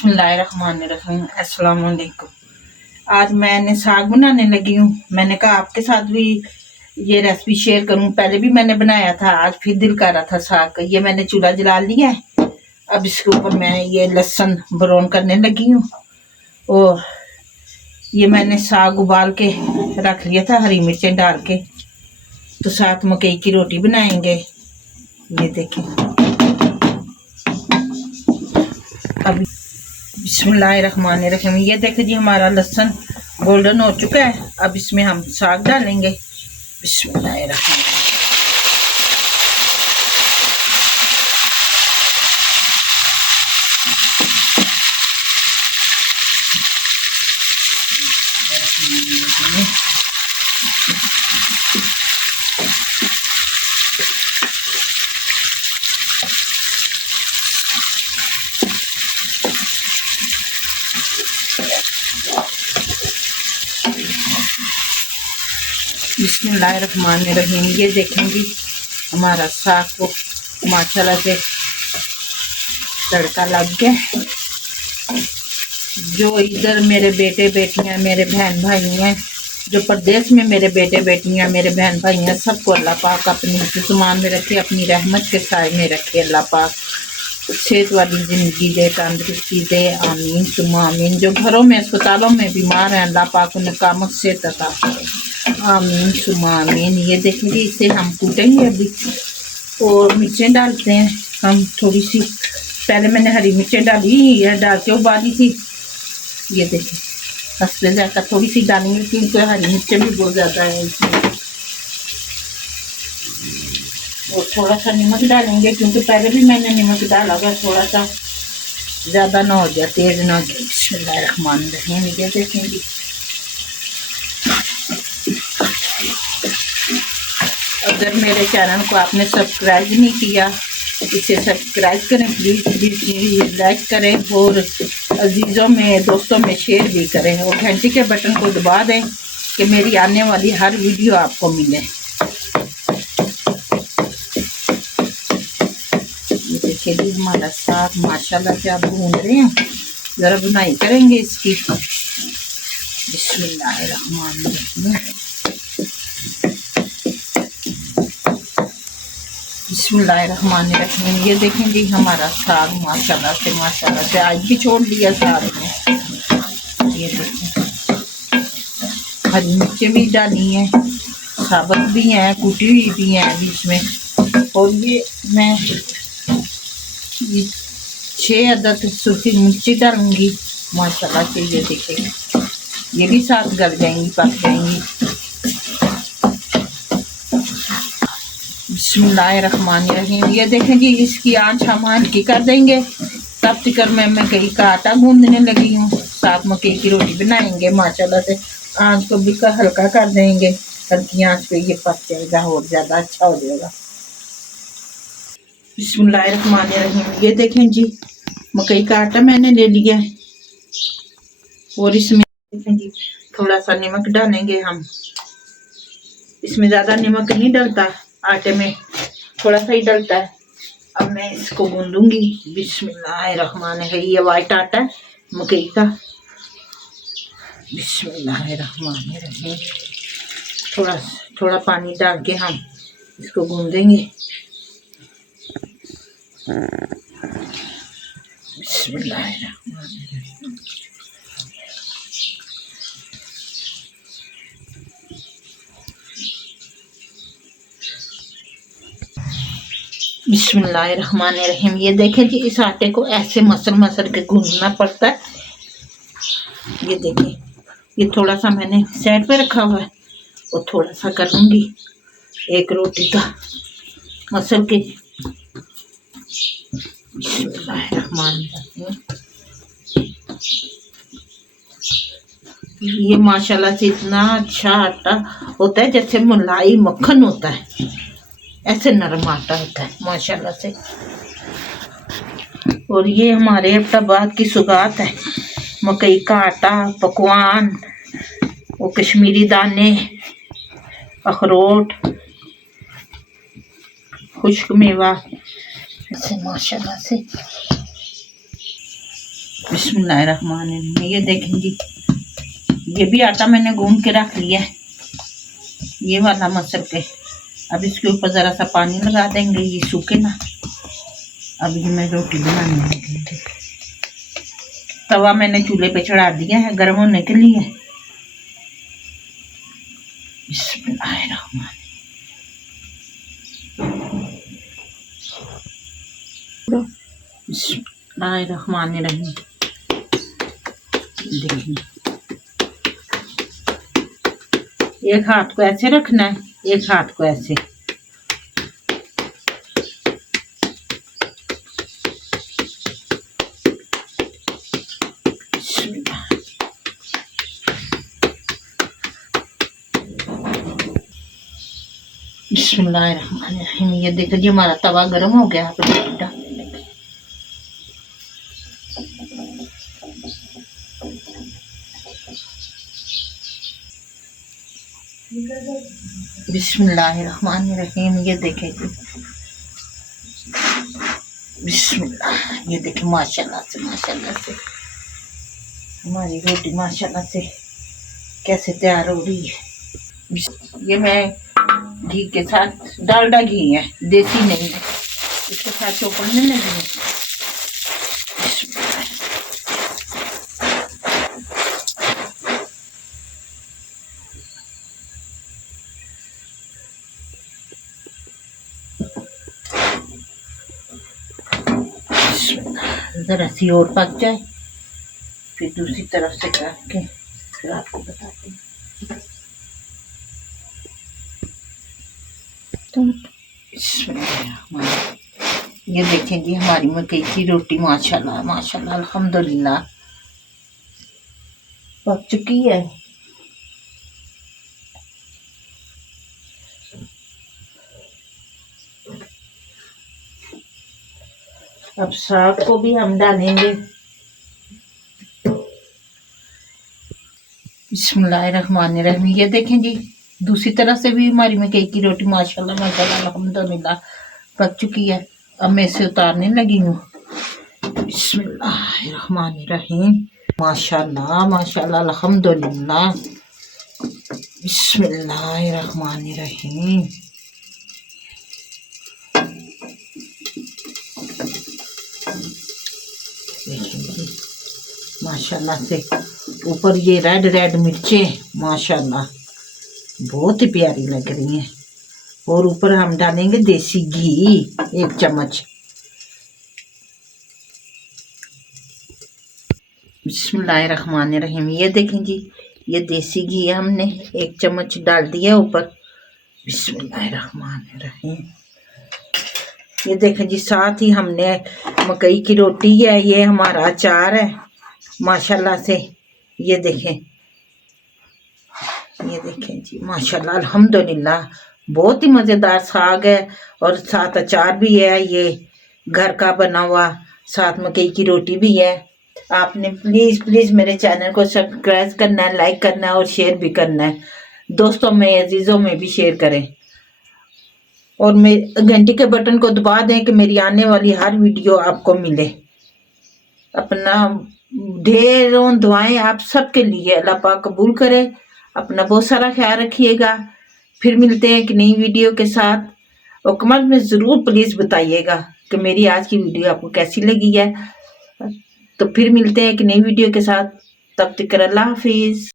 बिस्मिल्लाहिर्रहमानिर्रहीम। अस्सलाम वालेकुम। आज मैंने साग बनाने लगी हूँ। मैंने कहा आपके साथ भी ये रेसिपी शेयर करूँ। पहले भी मैंने बनाया था, आज फिर दिल कर रहा था साग का। ये मैंने चूल्हा जला लिया है। अब इसके ऊपर मैं ये लहसुन ब्राउन करने लगी हूँ। और ये मैंने साग उबाल के रख लिया था, हरी मिर्चें डाल के। तो साथ मकई की रोटी बनाएंगे। ये देखें। अभी बिस्मिल्लाहिर्रहमानिर्रहीम। ये देखिए जी, हमारा लहसुन गोल्डन हो चुका है। अब इसमें हम साग डालेंगे। बिस्मिल्लाहिर्रहमानिर्रहीम। बिस्मिल्लाहिर्रहमानिर्रहीम। ये देखेंगी हमारा साग को माशाल्लाह से तड़का लग गया। जो इधर मेरे बेटे बेटियां, मेरे बहन भाई हैं, जो प्रदेश में मेरे बेटे बेटियां, मेरे बहन भाई हैं, सबको अल्लाह पाक अपनी हिफ्ज़-ए-मान में रखे, अपनी रहमत के साए में रखे। अल्लाह पाक सेहत वाली ज़िंदगी दे, तंदुरुस्ती दे। आमीन सुम्मा आमीन। जो घरों में अस्पतालों में बीमार हैं, अल्लाह पाक उन्हें कामत सेहत अता करे। आमीन सुम्मा आमीन। ये देखेंगे, इसे हम कूटेंगे अभी और मिर्चें डालते हैं हम थोड़ी सी। पहले मैंने हरी मिर्चें डाली, यह डाल के उबाली थी। ये देखें, हंसते जाकर थोड़ी सी डालेंगे क्योंकि हरी मिर्चें भी बहुत ज़्यादा है इसमें। और थोड़ा सा नमक डालेंगे क्योंकि पहले भी मैंने नमक डाला हुआ, थोड़ा सा ज़्यादा ना हो जाए, तेज ना हो जाए। बिस्मिल्लाहिर्रहमानिर्रहीम। ये देखेंगे, अगर मेरे चैनल को आपने सब्सक्राइब नहीं किया इसे सब्सक्राइब करें प्लीज़, लाइक करें और अजीज़ों में, दोस्तों में शेयर भी करें। और घंटी के बटन को दबा दें कि मेरी आने वाली हर वीडियो आपको मिले। ये देखिए जी, हमारा साग माशाल्लाह से आप भून रहे हैं। ज़रा बुनाई करेंगे इसकी। बिस्मिल्लाहिर्रहमानिर्रहीम। बिस्मिल्लाहिर्रहमानिर्रहीम। ये देखें जी, हमारा साग माशाल्लाह से आज भी छोड़ दिया साग में। ये देखें, हरी मिर्चें भी डाली हैं, साबुत भी हैं, कुटी हुई भी हैं बीच में। और ये मैं 6 अदद सूखी मिर्ची डालूंगी माशाल्लाह से। ये देखें, ये भी साथ गल जाएंगी, पक जाएंगी। बिस्मिल्लाहिर्रहमानिर्रहीम। ये देखें जी, इसकी आंच हम हल्की कर देंगे। तब तक मैं मकई का आटा गूंदने लगी हूँ। साथ मकई की रोटी बनाएंगे माशाल्लाह से। आंच को भी हल्का कर देंगे, हल्की आंच पे ये पक जाएगा और ज़्यादा अच्छा हो जाएगा। बिस्मिल्लाहिर्रहमानिर्रहीम। ये देखें जी, मकई का आटा मैंने ले लिया है और इसमें देखें जी, थोड़ा सा नमक डालेंगे हम। इसमें ज़्यादा नमक नहीं डलता, आटे में थोड़ा सा ही डलता है। अब मैं इसको गूंदूंगी। बिस्मिल्लाहिर्रहमानिर्रहीम। ये वाइट आटा है मकई का। बिस्मिल्लाहिर्रहमानिर्रहीम। थोड़ा थोड़ा पानी डाल के हम इसको गूंदेंगे। बिस्मिल्लाहिर्रहमानिर्रहीम। बिस्मिल्लाहिर्रहमानिर्रहीम। ये देखें जी, इस आटे को ऐसे मसल के गूंदना पड़ता है। ये देखिए, ये थोड़ा सा मैंने साइड पे रखा हुआ है और थोड़ा सा करूँगी एक रोटी का मसल के। बिस्मिल्लाहिर्रहमानिर्रहीम। ये माशाल्लाह से इतना अच्छा आटा होता है जैसे मलाई मक्खन होता है, ऐसे नरम आटा होता है माशाल्लाह से। और ये हमारे अब्बाबाद की सुगात है, मकई का आटा, पकवान, वो कश्मीरी दाने, अखरोट, खुश्क मेवा, ऐसे माशाल्लाह से। बिस्मिल्लाहिर्रहमानिर्रहीम। ये देखें जी, ये भी आटा मैंने गूंद के रख लिया है, ये वाला मसल के। अब इसके ऊपर ज़रा सा पानी लगा देंगे, ये सूखे ना। अब ये मैं रोटी बनाने लगी थी। तवा मैंने चूल्हे पे चढ़ा दिया है गर्म होने के लिए। बिस्मिल्लाहिर्रहमान। बिस्मिल्लाहिर्रहमानिर्रहीम। देखिए, एक हाथ को ऐसे रखना है, एक हाथ को ऐसे। बिस्मिल्लाहिर्रहमानिर्रहीम। ये देखो जी, हमारा तवा गर्म हो गया। बिस्मिल्लाहिर्रहमानिर्रहीम। ये देखें बिस्मिल्लाह। ये देखें माशाल्लाह से हमारी रोटी माशाल्लाह से कैसे तैयार हो रही है। ये मैं घी के साथ, डालडा घी है, देसी नहीं है, इसके साथ चौपड़ने लगी है। जरा सी और पक जाए, फिर दूसरी तरफ से करके फिर आपको बताती हूँ। ये देखें जी, हमारी मकई की रोटी माशाल्लाह माशाल्लाह अल्हम्दुलिल्लाह पक चुकी है। अब साग को भी हम डालेंगे। बिस्मिल्लाहिर्रहमानिर्रहीम। ये देखें जी, दूसरी तरफ से भी हमारी मकई की रोटी माशाल्लाह माशाल्लाह अल्हम्दुलिल्लाह पक चुकी है। अब मैं इसे उतारने लगी हूँ। बिस्मिल्लाहिर्रहमानिर्रहीम। माशाल्लाह माशाल्लाह अल्हम्दुलिल्लाह। बिस्मिल्लाहिर्रहमानिर्रहीम। माशाल्लाह से ऊपर ये रेड रेड मिर्चें माशाल्लाह बहुत ही प्यारी लग रही हैं। और ऊपर हम डालेंगे देसी घी 1 चम्मच। बिस्मिल्लाहिर्रहमानिर्रहीम। ये देखें जी, ये देसी घी हमने 1 चम्मच डाल दिया ऊपर। बिस्मिल्लाहिर्रहमानिर्रहीम। ये देखें जी, साथ ही हमने मकई की रोटी है, ये हमारा अचार है माशाल्लाह से। ये देखें जी माशाल्लाह अल्हम्दुलिल्लाह बहुत ही मज़ेदार साग है और साथ अचार भी है, ये घर का बना हुआ, साथ मकई की रोटी भी है। आपने प्लीज़ मेरे चैनल को सब्सक्राइब करना है, लाइक करना है और शेयर भी करना है। दोस्तों में अजीज़ों में भी शेयर करें और घंटी के बटन को दबा दें कि मेरी आने वाली हर वीडियो आपको मिले। अपना ढेरों दुआएं आप सबके लिए, अल्लाह पाक कबूल करे। अपना बहुत सारा ख्याल रखिएगा। फिर मिलते हैं एक नई वीडियो के साथ और कमेंट में ज़रूर प्लीज़ बताइएगा कि मेरी आज की वीडियो आपको कैसी लगी है। तो फिर मिलते हैं एक नई वीडियो के साथ, तब तक अल्लाह हाफिज़।